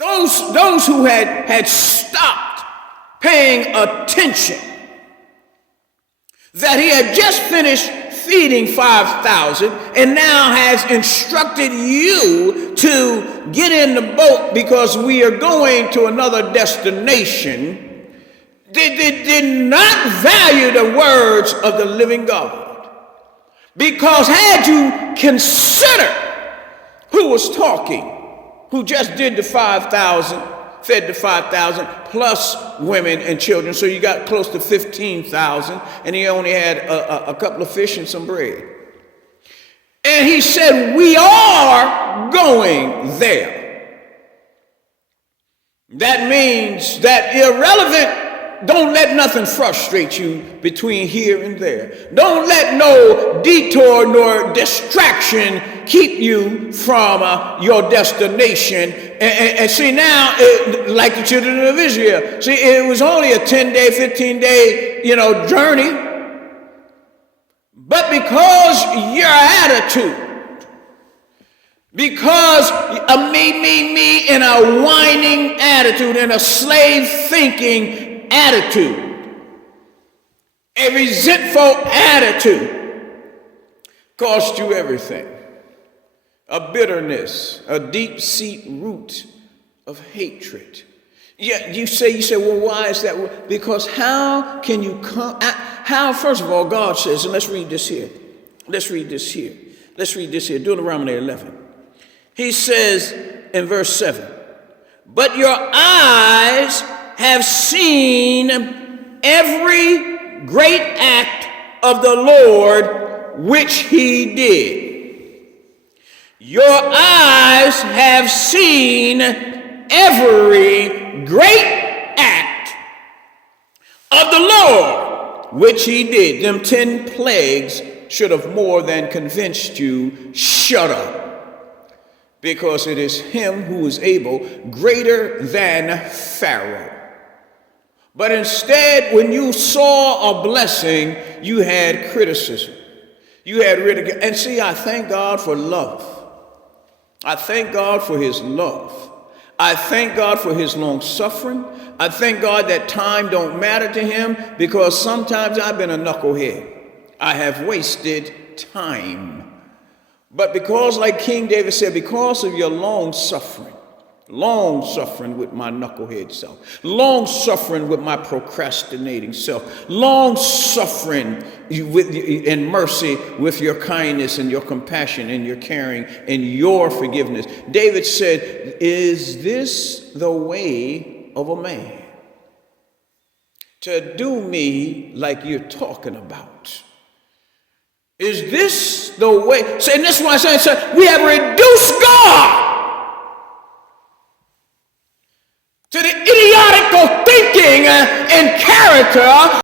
Those who had stopped paying attention, that he had just finished feeding 5,000 and now has instructed you to get in the boat because we are going to another destination, did not value the words of the living God. Because had you considered who was talking, who just did the 5,000, fed the 5,000 plus women and children, so you got close to 15,000, and he only had a couple of fish and some bread. And he said, we are going there. That means that irrelevant, don't let nothing frustrate you between here and there. Don't let no detour nor distraction keep you from your destination. And see now, like the children of Israel, see, it was only a 10-day, 15-day, journey. But because your attitude, because of me, in a whining attitude, in a slave thinking attitude, a resentful attitude, cost you everything. A bitterness, a deep-seated root of hatred. Yeah, you say, well, why is that? Because how can you come? First of all, God says, and let's read this here. Deuteronomy 11. He says in verse 7, but your eyes have seen every great act of the Lord which he did. Your eyes have seen every great act of the Lord which he did. Them 10 plagues should have more than convinced you, shut up, because it is him who is able, greater than Pharaoh. But instead, when you saw a blessing, you had criticism. You had ridicule. And see, I thank God for love. I thank God for his love. I thank God for his long suffering. I thank God that time don't matter to him, because sometimes I've been a knucklehead. I have wasted time. But because, like King David said, because of your long suffering with my knucklehead self, long suffering with my procrastinating self, long suffering in mercy with your kindness and your compassion and your caring and your forgiveness. David said, is this the way of a man? To do me like you're talking about. Is this the way? And this is why I say we have reduced God to the idiotical thinking and character